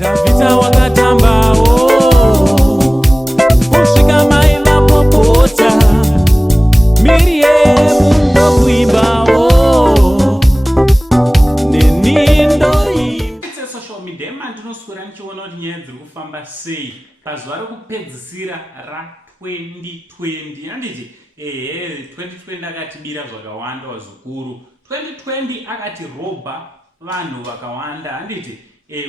Davita wakatambao kusvika maila popota Miriam ndokuimbao nenindoi social media mandinoswera ndichiona kuti nyaya dziri kufamba sei pazuva rekupedzisira ra2020 anditi 2020 akatibira zvakawanda wazukuru 2020 akatirobha vanhu vakawanda anditi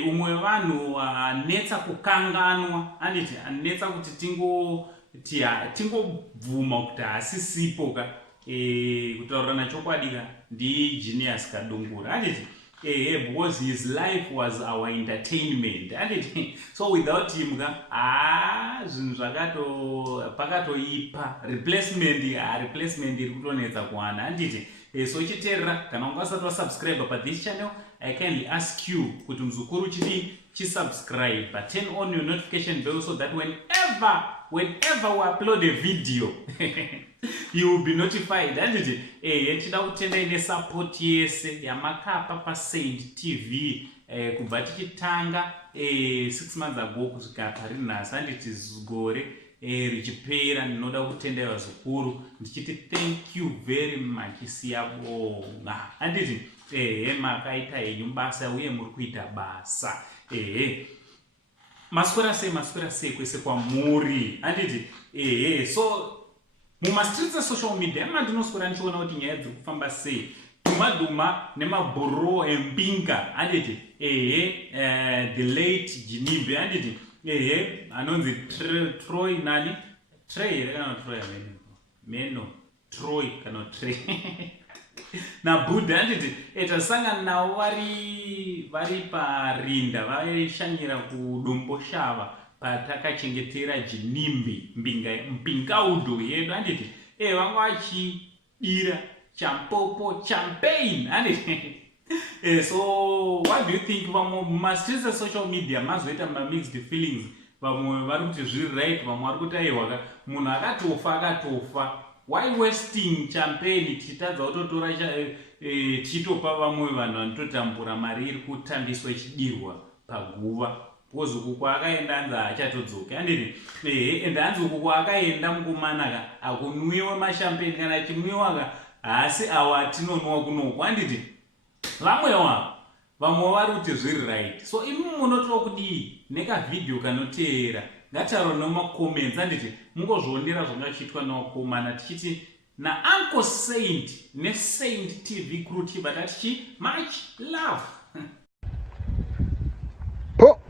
umwe vanhu anetsa kukanganwa anditi anetsa kuti tingobvuma kuti hasisipo kutaurirana chokwadi ndiGenius Kadungura anditi because his life was our entertainment anditi so without him zvinhu pakatoipa replacement iri kutonetsa kuwana anditi so chiterera kana ungasati wasubscribe pathis channel I kindly ask you kuti muzukuru chisubscribe but turn on your notification bell so that whenever we upload a video you will be notified anditi tida kutenda ine support yese yamakapa paSaint TV kubva tichitanga 6 months ago kusvika parinhasi anditi gore richipera. Ndinoda kutenda vazukuru ndichiti thank you very much, siyabonga anditi makaita henyu basa uye muri kuita basa maswera sei kwese kwamuri anditi so mumastreets esocial media mandinoswera ndichiona kuti nyaya dziri kufamba sei, duma nemabhuro empinga anditi the late Jinimbe anditi anonzi Troy nani Trey kana Troy meno Troy kana Trey na Buddha anditi tasangana navo vari parinda vaishanyira kudombo shava patakachengetera Jinimbe mpingaudo yedu anditi vanga vachidira champopo champagne anditi so what do you think vamwe mastreets esocial media mazoita mixed feelings, vamwe vari kuti zviri right, vamwe vari kuti aiwa munhu akatofa why wasting champagne tichitadza kutotora tichitopa vamwe vanhu vanototambura mari iri kutambiswa ichidirwa paguva because uku kwaakaenda anzi haachatodzoka anditi ende hanzi uku kwaakaenda mukumanaka akunwiwa mashampagne kana achimwiwaka hasi awa atinonwa kunoku anditi vamwe vari kuti zviri right. So imi munotora kudii nekavidhio kanoteera ngataro nemacomments anditi mungozviondera zvangachiitwa nevakomana tichiti naUncle Saint neSaint TV crew chibata tichi much love. Po.